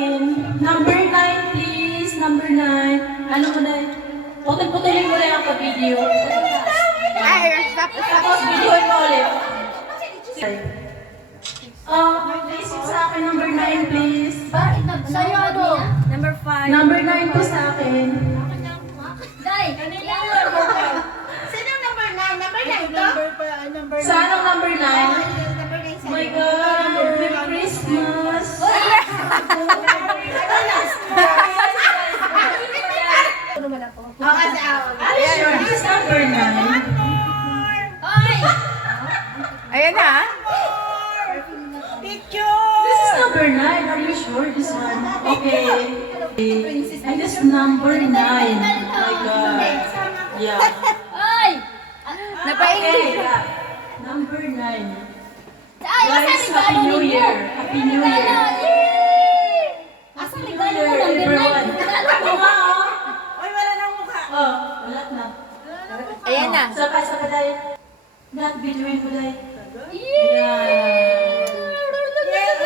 akin. Number 9, please. Number 9. Ano mo na? Putol-putulin mo na yung video. Ay, stop. Tapos videoin mo ulit. Please yung sa akin. Number 9, please. Sa'yo ano? Number 5. Number 9 po sa akin. Day, kanina number 5. Sino number 9? Number 9 to? Sa anong number 9? Number 9 Oh my God! Merry Christmas! Are you sure this is number 9? Ayan na. This is number 9. Are you sure this one? Okay. And this is number 9. Oh my God. Yeah. Ay! Okay. Number 9. Guys, Happy New Year. Happy New Year. Asa Happy New regalo Year, mo number everyone. 9? Oo nga, oh. Oh, wala na. Ayan na. Saka dahil. Lahat videoin mo dahil.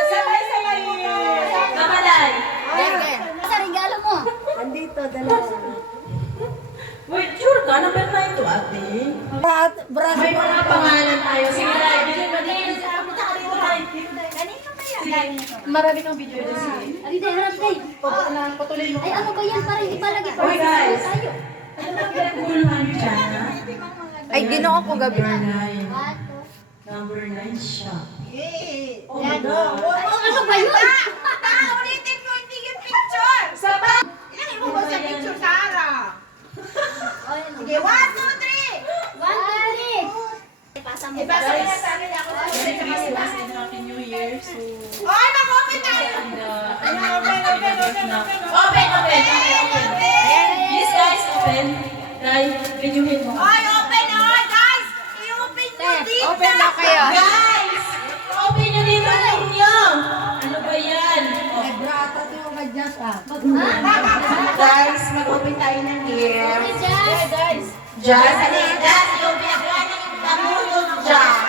Sabay-sabay mo ka. Kamalay. Asa regalo mo? Andito, dalawa. Wait, sure ka? Number 9 to ate. May mga pangalan tayo. Sige, dahil. Video mo din. Marami kang video dyan. Sige. Ay, day, harap day. Patuloy mo. Ay, ano ba yan? Parang iba lagi. Oy, guys. Tayo. Ano ba pinagpulungan niyo dyan, ha? Ay, ginoo ko gabi. Number 9 siya. Oh Yan, my God. Ano ba yun? Ulitin mo, hindi yung picture. Saba. Ilagay mo ba sa picture sa harap? Sige, 1, 2, 3. 1, 2, 3. Ipasa mo. Ipasa mo na sa akin ako. Merry Christmas and Happy New Year. So, Oy, mag-open tayo. Open. Yes, guys, open. Try, videohin mo. Oy, open, oy, guys. I-open mo dito. Open na kayo. Guys, open nyo dito ninyo. Ano ba yan? Oh. Guys, mag-open tayo ng year. Guys. Just, yung pinagawa ng tamulog just.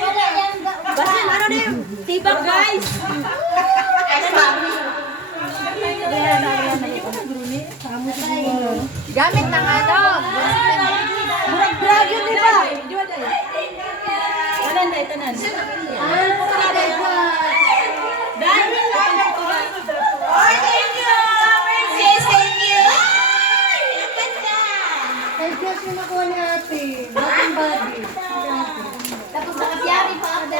Wala yan. Basta ano na yung tibak, guys. Ano ba? Gamit ng ano. Murag drag yun, di ba? Tanan, tanan. Oy, thank you. Princess, thank you. Ay, ang ganda. Tapos nakapiyari pa ako.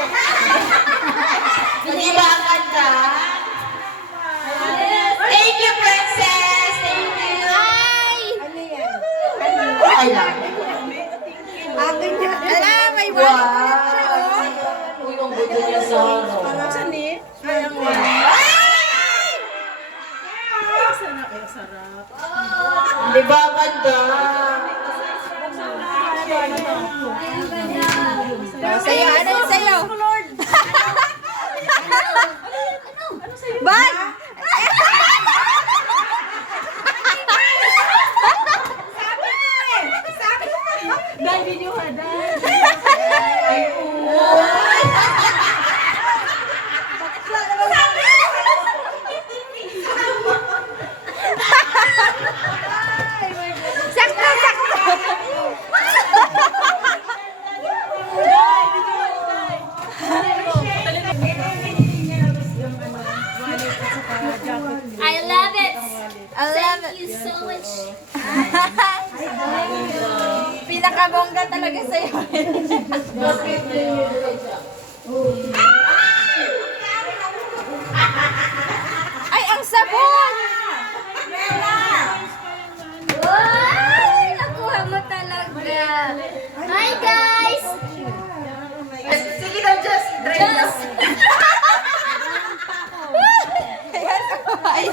Hindi ba ang ganda? Thank you, princess. Thank you. Ay lang. Ala, may Wow. wallet siya, Uy, ang ganda niya sa Di ba ang ganda? Sa'yo, ano yung sa'yo? Bag! Ay, oo. Sakto, sakto! I love it. I love Thank you it. so much. Pinakabongga talaga sa'yo. Ay, ang sabon! Wow! Nakuha mo talaga. Hi guys! Sige daw, just Just! Ay!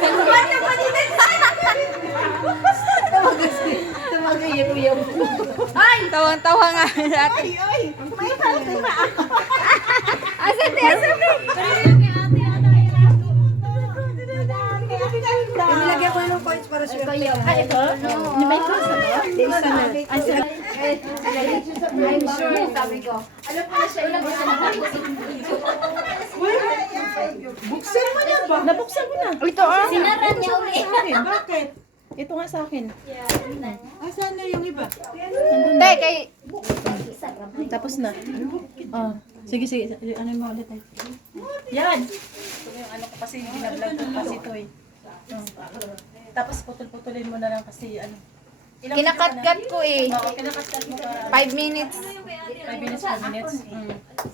Tawang-tawa nga natin. Asan di? Asan di? Nilagyan ko ng coins para sa Ay, ito? Di ba yung close na to? I'm sure, sabi ko. Alam ko na siya, ilang isa na tapos. Buksan mo na ba? Nabuksan mo na. Ito ah. Sinara niya ulit. Bakit? Ito nga sa akin. Asan na yung iba? Hindi, kay... Tapos na. Oh. Sige, sige. Ano mo ulit eh. Yan. Ito yung ano ko kasi binablog ko kasi ito eh. Oh. Tapos putol-putulin mo na lang kasi ano. Ilang Kinakat-kat ko eh. Oo, kinakat-kat mo para 5 minutes. 5 minutes, 4 minutes.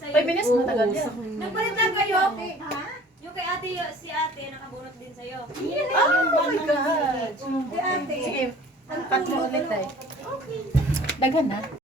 5 minutes, matagal yan. Nagpalit na kayo. Yung kay ate, si ate, nakabunot din sa'yo. Oh my God! Sige, cut mo ulit eh. Daghan na.